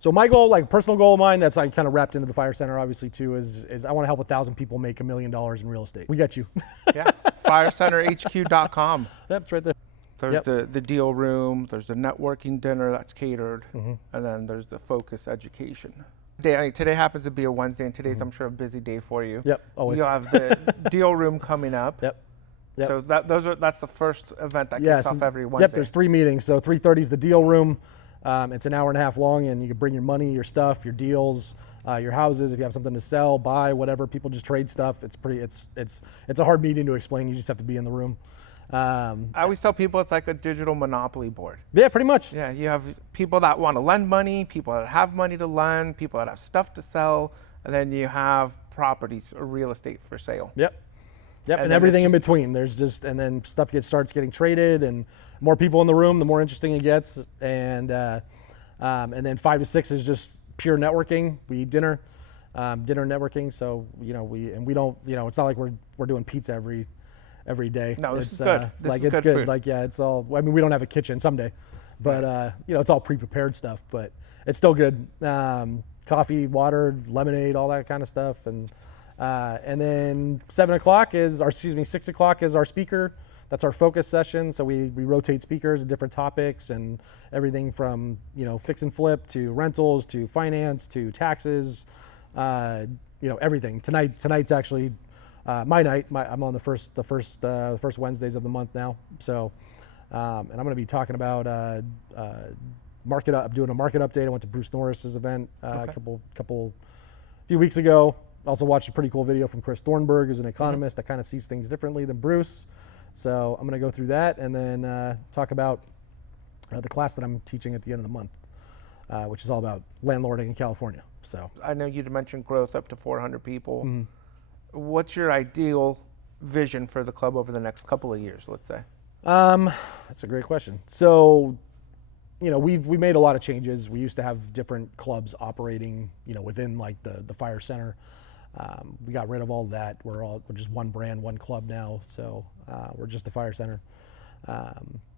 So my goal, like personal goal of mine, that's like kind of wrapped into the Fire Center, obviously too, is I want to help 1,000 people make $1 million in real estate. We got you. Yeah. FirecenterHQ.com. Yep, it's right there. There's Yep. the deal room, there's the networking dinner that's catered, and then there's the focus education. Today happens to be a Wednesday, and today's, I'm sure, a busy day for you. Yep, always. You have the deal room coming up. Yep. Yep. So that's the first event that kicks Yes. off every Wednesday. Yep, there's 3 meetings. So 3:30 is the deal room. It's an hour and a half long, and you can bring your money, your stuff, your deals, your houses. If you have something to sell, buy, whatever, people just trade stuff. It's a hard meeting to explain. You just have to be in the room. I always tell people it's like a digital monopoly board. Yeah, pretty much. Yeah, you have people that want to lend money, people that have money to lend, people that have stuff to sell, and then you have properties or real estate for sale. Yep. Yep, and then everything in it's between. There's just, and then stuff starts getting traded, and more people in the room, the more interesting it gets. And then 5 to 6 is just pure networking. We eat dinner networking. So we don't, it's not like we're doing pizza every day. No, this it's is good. it's good. Food. Like it's all. I mean, we don't have a kitchen someday, but it's all pre-prepared stuff. But it's still good. Coffee, water, lemonade, all that kind of stuff, and then 6 o'clock is our speaker. That's our focus session. So we rotate speakers, different topics, and everything from fix and flip to rentals to finance to taxes. Everything. Tonight's actually my night. I'm on the first Wednesdays of the month now. So and I'm going to be talking about market up. Doing a market update. I went to Bruce Norris's event a few weeks ago. Also watched a pretty cool video from Chris Thornburg, who's an economist that kind of sees things differently than Bruce. So I'm going to go through that and then talk about the class that I'm teaching at the end of the month, which is all about landlording in California. So I know you mentioned growth up to 400 people. What's your ideal vision for the club over the next couple of years, let's say? That's a great question. So, we made a lot of changes. We used to have different clubs operating, within like the Fire Center. We got rid of all that. We're just one brand, one club now. So we're just the Fire Center.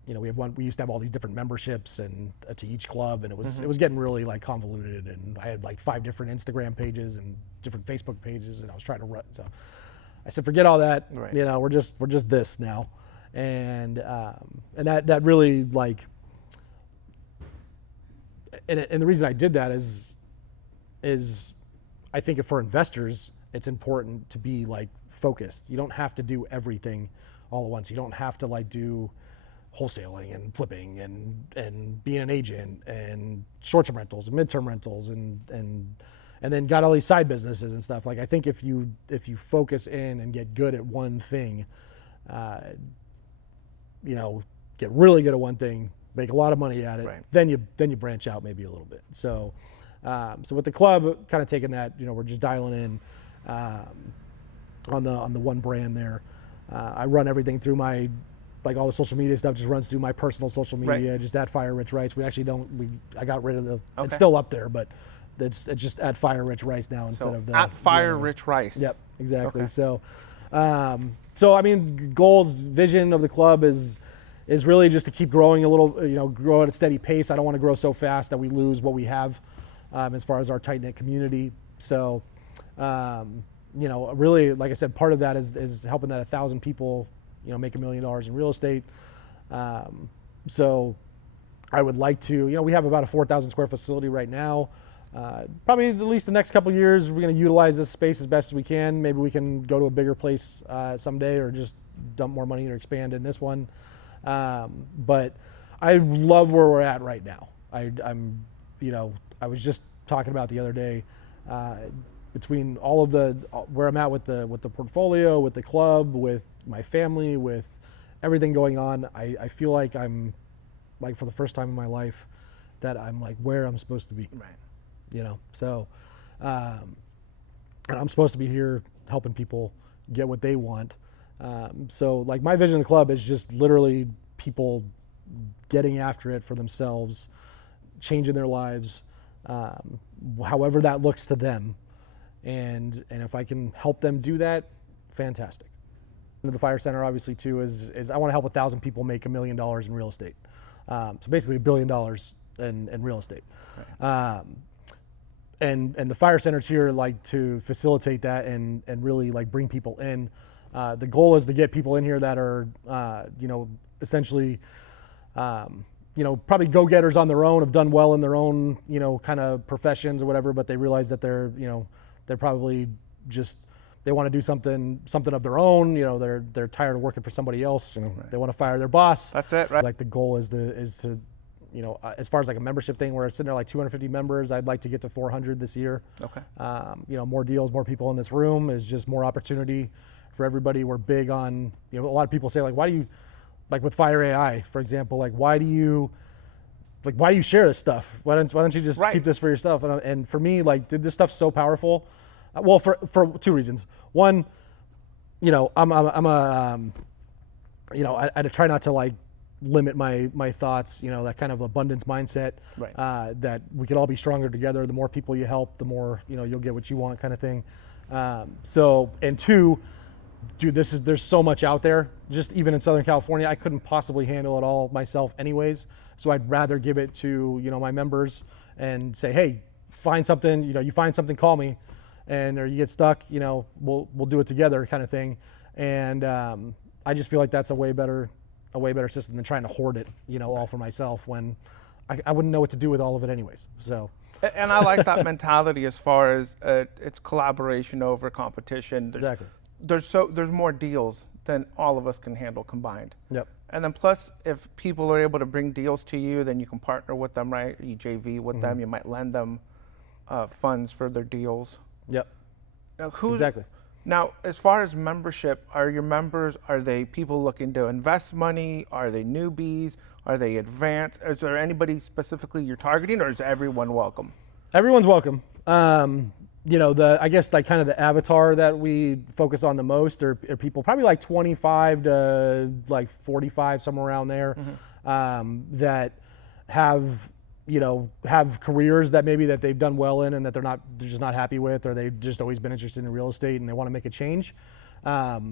We used to have all these different memberships and to each club, and it was getting really like convoluted. And I had like 5 different Instagram pages and different Facebook pages, and I was trying to run. So I said, forget all that. Right. We're just this now, and that really like. And the reason I did that is I think for investors, it's important to be like focused. You don't have to do everything all at once. You don't have to like do wholesaling and flipping and being an agent and short-term rentals and mid-term rentals and then got all these side businesses and stuff. Like I think if you focus in and get good at one thing, get really good at one thing, make a lot of money at it, right. then you branch out maybe a little bit. So with the club, kind of taking that, we're just dialing in on the one brand there. I run everything through my, like all the social media stuff just runs through my personal social media, right. just at Fire Rich Rice. We actually I got rid of Okay. it's still up there, but it's just at Fire Rich Rice now instead of the at Fire Rich Rice. Yep, exactly. Okay. So I mean, goals, vision of the club is really just to keep growing a little, grow at a steady pace. I don't want to grow so fast that we lose what we have as far as our tight-knit community. So, really, like I said, part of that is helping that 1,000 people, make $1 million in real estate. So I would like to, we have about a 4,000 square facility right now. Probably at least the next couple of years, we're going to utilize this space as best as we can. Maybe we can go to a bigger place someday or just dump more money or expand in this one. But I love where we're at right now. I was just talking about the other day, between all of where I'm at with the portfolio, with the club, with my family, with everything going on, I feel like I'm like for the first time in my life that I'm like where I'm supposed to be. Right. So, and I'm supposed to be here helping people get what they want. So like my vision of the club is just literally people getting after it for themselves, changing their lives, however that looks to them. And if I can help them do that, fantastic. The Fire Center obviously too is I want to help 1,000 people make $1 million in real estate. So basically $1 billion in real estate. Right. and the fire center's here like to facilitate that and really like bring people in. The goal is to get people in here that are essentially probably go-getters on their own, have done well in their own kind of professions or whatever, but they realize that they're probably just they want to do something of their own. They're tired of working for somebody else. They want to fire their boss. That's it, right? Like the goal is to as far as like a membership thing, where it's sitting there like 250 members, I'd like to get to 400 this year. Okay. More deals, more people in this room is just more opportunity for everybody. We're big on, a lot of people say like, why do you, like with Fire AI, for example, like why do you share this stuff? Why don't you just keep this for yourself? And for me, like, dude, this stuff's so powerful. Well, for two reasons. One, I try not to like limit my thoughts, that kind of abundance mindset, Right. that we could all be stronger together. The more people you help, the more, you'll get what you want, kind of thing. And two, dude, there's so much out there. Just even in Southern California, I couldn't possibly handle it all myself anyways. So I'd rather give it to, my members and say, hey, find something, you find something, call me, or you get stuck, we'll do it together, kind of thing. And I just feel like that's a way better system than trying to hoard it, all for myself when I wouldn't know what to do with all of it anyways. So. And I like that mentality as far as it's collaboration over competition. Exactly. There's more deals than all of us can handle combined. Yep. And then plus, if people are able to bring deals to you, then you can partner with them, right? You JV with them. You might lend them funds for their deals. Yep. Now, Exactly. Now, as far as membership, are your members, are they people looking to invest money? Are they newbies? Are they advanced? Is there anybody specifically you're targeting, or is everyone welcome? Everyone's welcome. I guess like kind of the avatar that we focus on the most are people probably like 25 to like 45, somewhere around there, that have careers that maybe that they've done well in and that they're just not happy with, or they've just always been interested in real estate and they want to make a change. But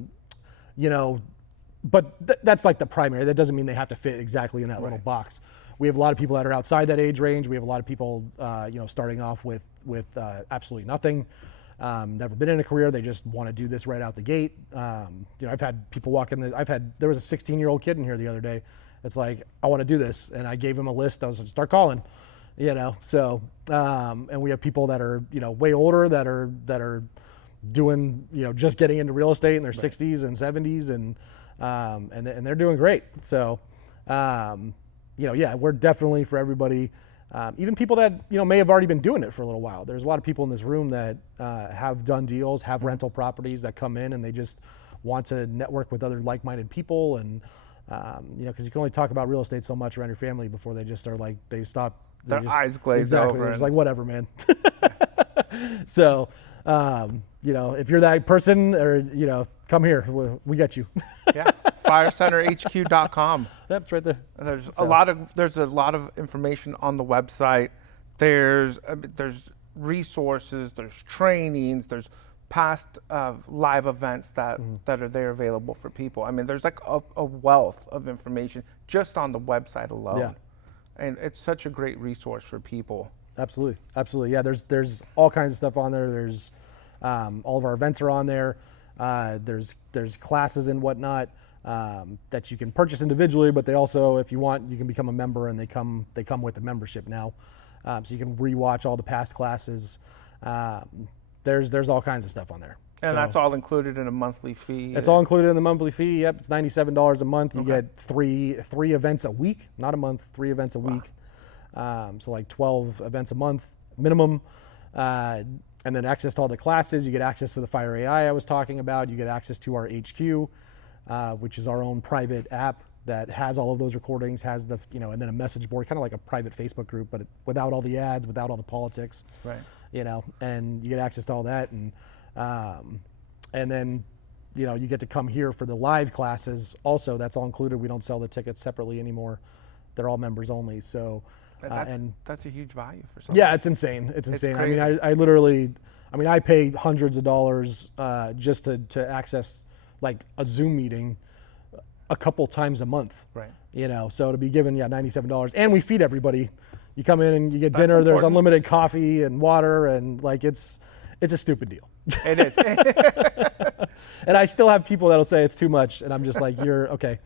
that's like the primary. That doesn't mean they have to fit exactly in that little box. We have a lot of people that are outside that age range. We have a lot of people, starting off with absolutely nothing, never been in a career. They just want to do this right out the gate. I've had people walk in. There was a 16-year-old kid in here the other day. It's like, I want to do this, and I gave him a list. I was like, start calling, So, and we have people that are way older that are doing just getting into real estate in their 60s and 70s, and they're doing great. So. We're definitely for everybody, even people that may have already been doing it for a little while. There's a lot of people in this room that have done deals, have rental properties, that come in and they just want to network with other like-minded people, and because you can only talk about real estate so much around your family before they just are like their eyes glaze exactly, over. It's like, whatever, man. So if you're that person, or come here, we got you. Yeah, firecenterhq.com. Yep, it's right there. There's a lot of information on the website. There's resources, there's trainings, there's past live events that are there available for people. I mean, there's like a wealth of information just on the website alone. Yeah. And it's such a great resource for people. Absolutely. Yeah, there's all kinds of stuff on there. There's all of our events are on there. There's classes and whatnot that you can purchase individually, but they also, if you want, you can become a member, and they come with a membership now, so you can rewatch all the past classes. There's all kinds of stuff on there. And that's all included in a monthly fee? It's all included in the monthly fee. Yep, it's $97 a month. You get three events a week, not a month, 3 events a week. So like 12 events a month minimum. And then access to all the classes. You get access to the Fire AI I was talking about. You get access to our HQ, which is our own private app that has all of those recordings, has the, and then a message board, kind of like a private Facebook group, but without all the ads, without all the politics. Right. And you get access to all that. And then, you get to come here for the live classes. Also, that's all included. We don't sell the tickets separately anymore. They're all members only. So, that's a huge value for something. Yeah, it's insane. It's insane. Crazy. I mean, I pay hundreds of dollars just to access like a Zoom meeting a couple times a month. Right. So to be given $97, and we feed everybody, You come in and you get dinner. There's important. unlimited coffee and water, and like it's a stupid deal. It is. And I still have people that'll say it's too much, and I'm just like, you're okay.